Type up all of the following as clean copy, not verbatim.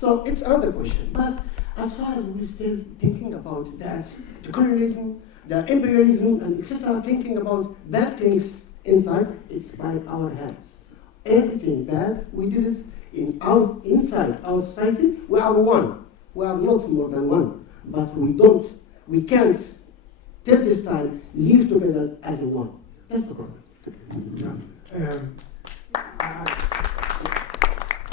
So it's another question. But as far as we're still thinking about that, the colonialism, the imperialism, and etc., thinking about bad things inside, it's by our hands. Everything bad, we did it inside our society. We are one. We are not more than one. But we can't, till this time, live together as one. That's the problem.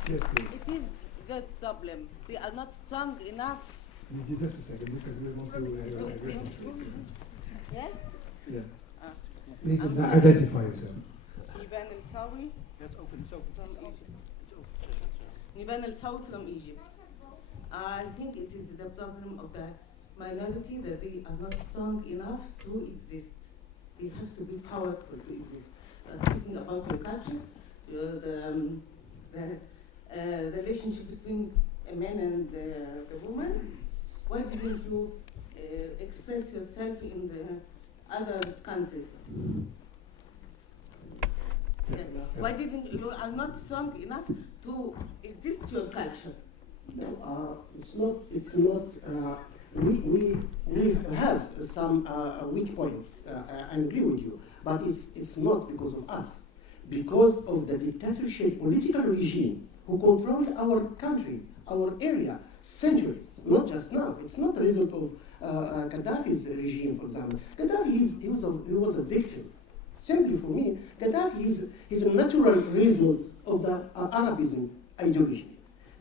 Yes, please. It is the problem. They are not strong enough Just a second, because we want to to... exist. Yes? Yeah. Ah. Please I'm sorry. identify yourself. Niban al-Sawi. That's open, it's open. From Egypt. Niban al-Sawi from Egypt. I think it is the problem of the minority that they are not strong enough to exist. They have to be powerful to exist. Speaking about your culture, the relationship between a man and the woman, why didn't you express yourself in the other countries? Yeah. Why didn't you are not strong enough to exist your culture? Yes. It's not. We have some weak points. I agree with you, but it's not because of us, because of the dictatorship political regime who controlled our country, our area, centuries. Not just now. It's not a result of Gaddafi's regime, for example. Gaddafi he was a victim. Simply for me, Gaddafi is a natural result of the Arabism ideology.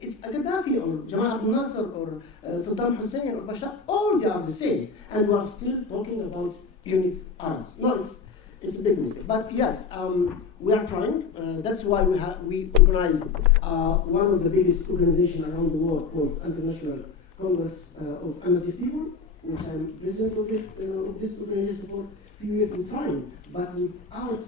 It's Gaddafi or Jamal Abdel Nasser or Saddam Hussein or Bashar, all they are the same. And we are still talking about unit Arabs. No, it's a big mistake. But yes, we are trying. That's why we organized one of the biggest organizations around the world called International Congress of Amazigh People, which I'm president of this organization for a few years. We're trying, but without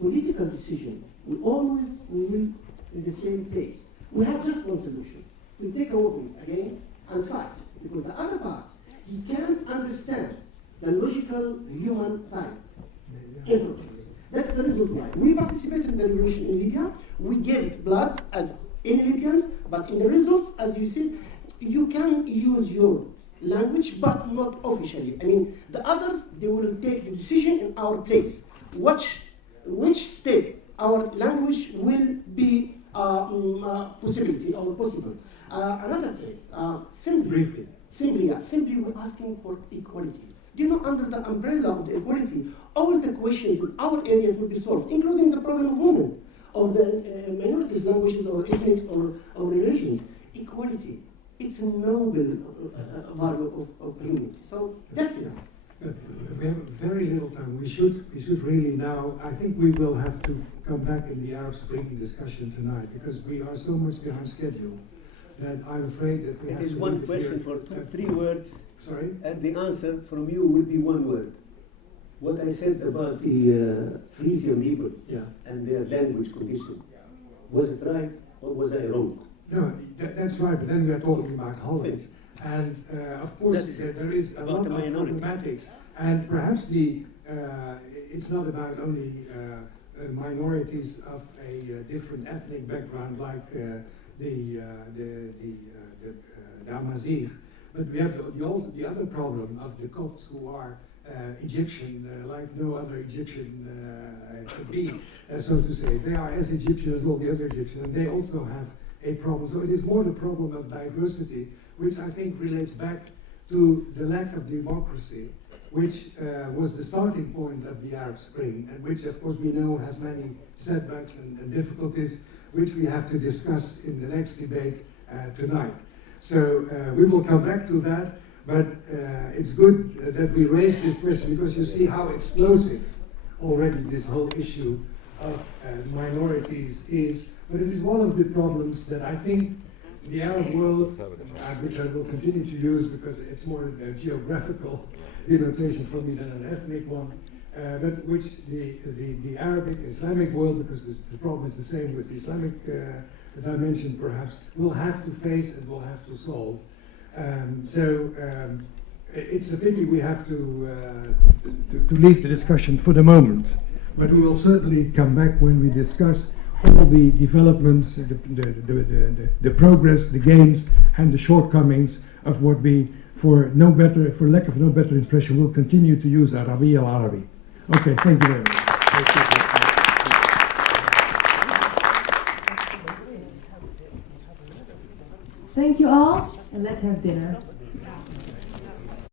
political decision, we will in the same place. We have just one solution. We take a walking again and fight, because the other part, he can't understand the logical human type. That's the reason why. We participated in the revolution in Libya. We gave blood as in Libyans, but in the results, as you see, you can use your language, but not officially. I mean, the others, they will take the decision in our place. Which step our language will be possibility or possible. Another thing, simply we're asking for equality. Do you know, under the umbrella of the equality, all the questions in our area will be solved, including the problem of women, of the minorities, languages, or ethnics, or religions. Equality, it's a noble value of humanity. So that's it. We have very little time. We should really now. I think we will have to come back in the Arab Spring discussion tonight, because we are so much behind schedule that I'm afraid that we have to. It is one question for 3 words. Sorry? And the answer from you will be 1 word. What I said about the Frisian people and their language condition, was it right or was I wrong? No, that's right, but then we are talking about Holland. And of course, there is a lot of problematics. And perhaps it's not about only minorities of a different ethnic background like the Amazigh, but we have the other problem of the Copts who are Egyptian, like no other Egyptian could be, so to say. They are as Egyptian as all the other Egyptians, and they also have a problem. So it is more the problem of diversity, which I think relates back to the lack of democracy, which was the starting point of the Arab Spring, and which, of course, we know has many setbacks and difficulties, which we have to discuss in the next debate tonight. So we will come back to that, but it's good that we raised this question, because you see how explosive already this whole issue of minorities is. But it is one of the problems that I think the Arab world, which I will continue to use because it's more a geographical denotation for me than an ethnic one, but which the Arabic Islamic world, because the problem is the same with the Islamic dimension perhaps, will have to face and will have to solve. It's a pity we have to leave the discussion for the moment, but we will certainly come back when we discuss all the developments, the progress, the gains, and the shortcomings of what we, for lack of no better expression, will continue to use Arabi al-Arabi. Okay, thank you very much. Thank you all, and let's have dinner.